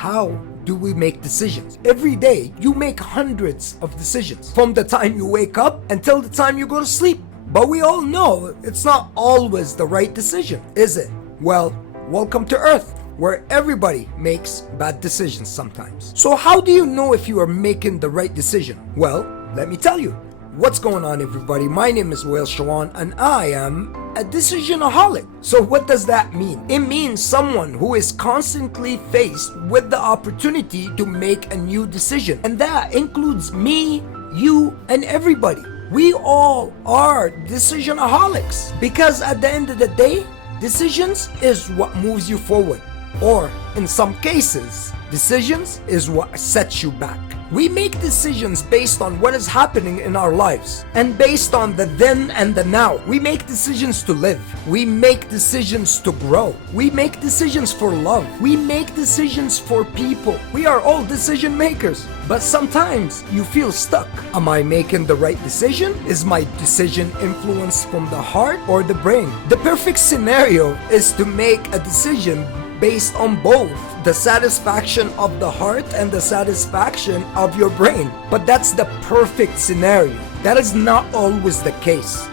How do we make decisions? Every day, you make hundreds of decisions from the time you wake up until the time you go to sleep. But we all know it's not always the right decision, is it? Well, welcome to Earth, where everybody makes bad decisions sometimes. So how do you know if you are making the right decision? Well, let me tell you. What's going on, everybody? My name is Whale Shawan and I am a decisionaholic. So what does that mean? It means someone who is constantly faced with the opportunity to make a new decision. And that includes me, you, and everybody. We all are decisionaholics because at the end of the day, decisions is what moves you forward. Or in some cases, decisions is what sets you back. We make decisions based on what is happening in our lives and based on the then and the now. We make decisions to live. We make decisions to grow. We make decisions for love. We make decisions for people. We are all decision makers. But sometimes you feel stuck. Am I making the right decision? Is my decision influenced from the heart or the brain? The perfect scenario is to make a decision based on both the satisfaction of the heart and the satisfaction of your brain. But that's the perfect scenario. That is not always the case.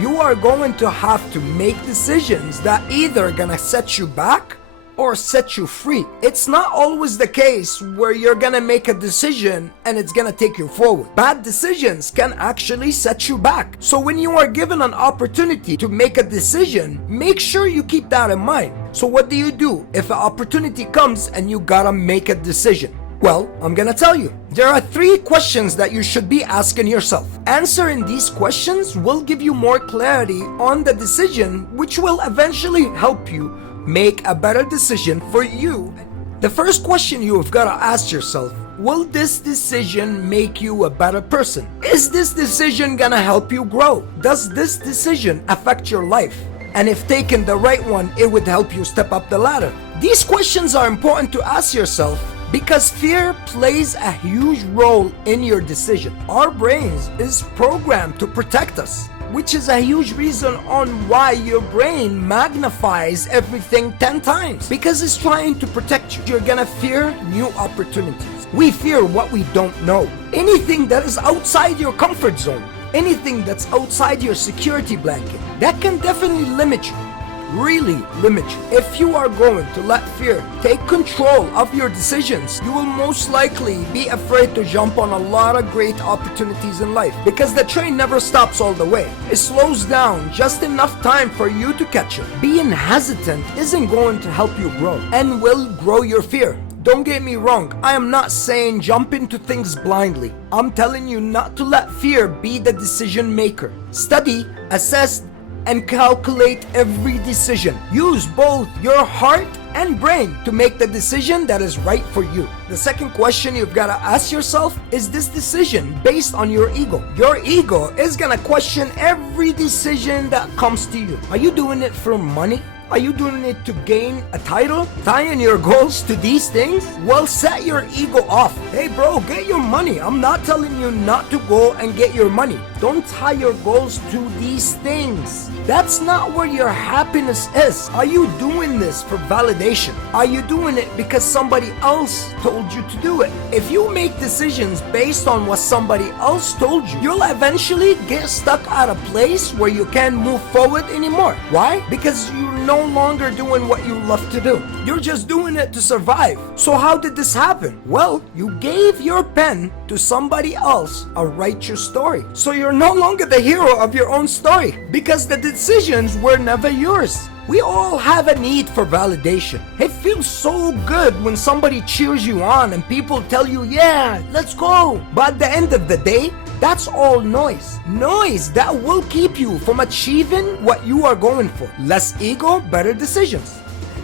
You are going to have to make decisions that either gonna set you back or set you free. It's not always the case where you're gonna make a decision and it's gonna take you forward. Bad decisions can actually set you back. So when you are given an opportunity to make a decision, make sure you keep that in mind. So what do you do if an opportunity comes and you gotta make a decision? Well, I'm gonna tell you. There are 3 questions that you should be asking yourself. Answering these questions will give you more clarity on the decision, which will eventually help you make a better decision for you. The first question you've got to ask yourself, will this decision make you a better person? Is this decision gonna help you grow? Does this decision affect your life? And if taken the right one, it would help you step up the ladder. These questions are important to ask yourself because fear plays a huge role in your decision. Our brains is programmed to protect us, which is a huge reason on why your brain magnifies everything 10 times, because it's trying to protect you. You're gonna fear new opportunities. We fear what we don't know. Anything that is outside your comfort zone, anything that's outside your security blanket, that can definitely limit you. Really limit you. If you are going to let fear take control of your decisions, you will most likely be afraid to jump on a lot of great opportunities in life because the train never stops all the way. It slows down just enough time for you to catch it. Being hesitant isn't going to help you grow and will grow your fear. Don't get me wrong, I am not saying jump into things blindly. I'm telling you not to let fear be the decision maker. Study, assess, and calculate every decision. Use both your heart and brain to make the decision that is right for you. The second question you've got to ask yourself, is this decision based on your ego? Your ego is gonna question every decision that comes to you. Are you doing it for money? Are you doing it to gain a title? Tying your goals to these things? Well, set your ego off. Hey bro, get your money. I'm not telling you not to go and get your money. Don't tie your goals to these things. That's not where your happiness is. Are you doing this for validation? Are you doing it because somebody else told you to do it? If you make decisions based on what somebody else told you, you'll eventually get stuck at a place where you can't move forward anymore. Why? Because you're no longer doing what you love to do. You're just doing it to survive. So how did this happen? Well, you gave your pen to somebody else to write your story. So you're no longer the hero of your own story because the decisions were never yours. We all have a need for validation. It feels so good when somebody cheers you on and people tell you, yeah, let's go. But at the end of the day, that's all noise. Noise that will keep you from achieving what you are going for. Less ego, better decisions.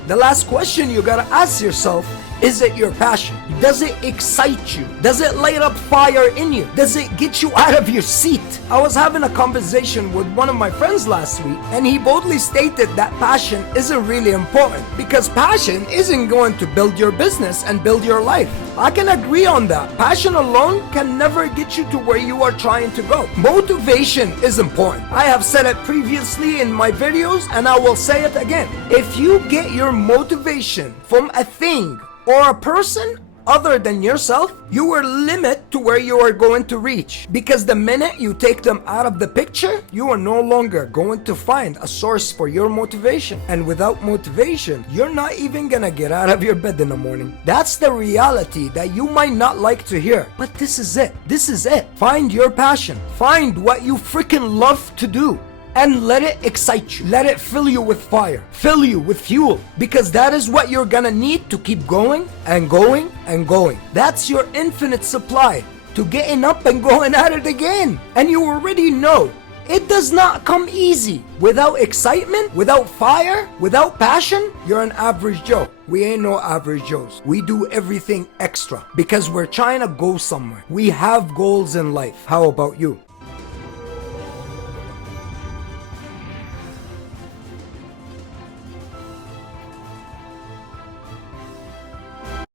The last question you gotta ask yourself, is it your passion? Does it excite you? Does it light up fire in you? Does it get you out of your seat? I was having a conversation with one of my friends last week and he boldly stated that passion isn't really important because passion isn't going to build your business and build your life. I can agree on that. Passion alone can never get you to where you are trying to go. Motivation is important. I have said it previously in my videos and I will say it again. If you get your motivation from a thing or a person other than yourself, you will limit to where you are going to reach. Because the minute you take them out of the picture, you are no longer going to find a source for your motivation. And without motivation, you're not even gonna get out of your bed in the morning. That's the reality that you might not like to hear, but this is it. This is it. Find your passion. Find what you freaking love to do. And let it excite you. Let it fill you with fire. Fill you with fuel. Because that is what you're gonna need to keep going and going and going. That's your infinite supply to getting up and going at it again. And you already know it does not come easy. Without excitement, without fire, without passion, you're an average Joe. We ain't no average Joes. We do everything extra because we're trying to go somewhere. We have goals in life. How about you?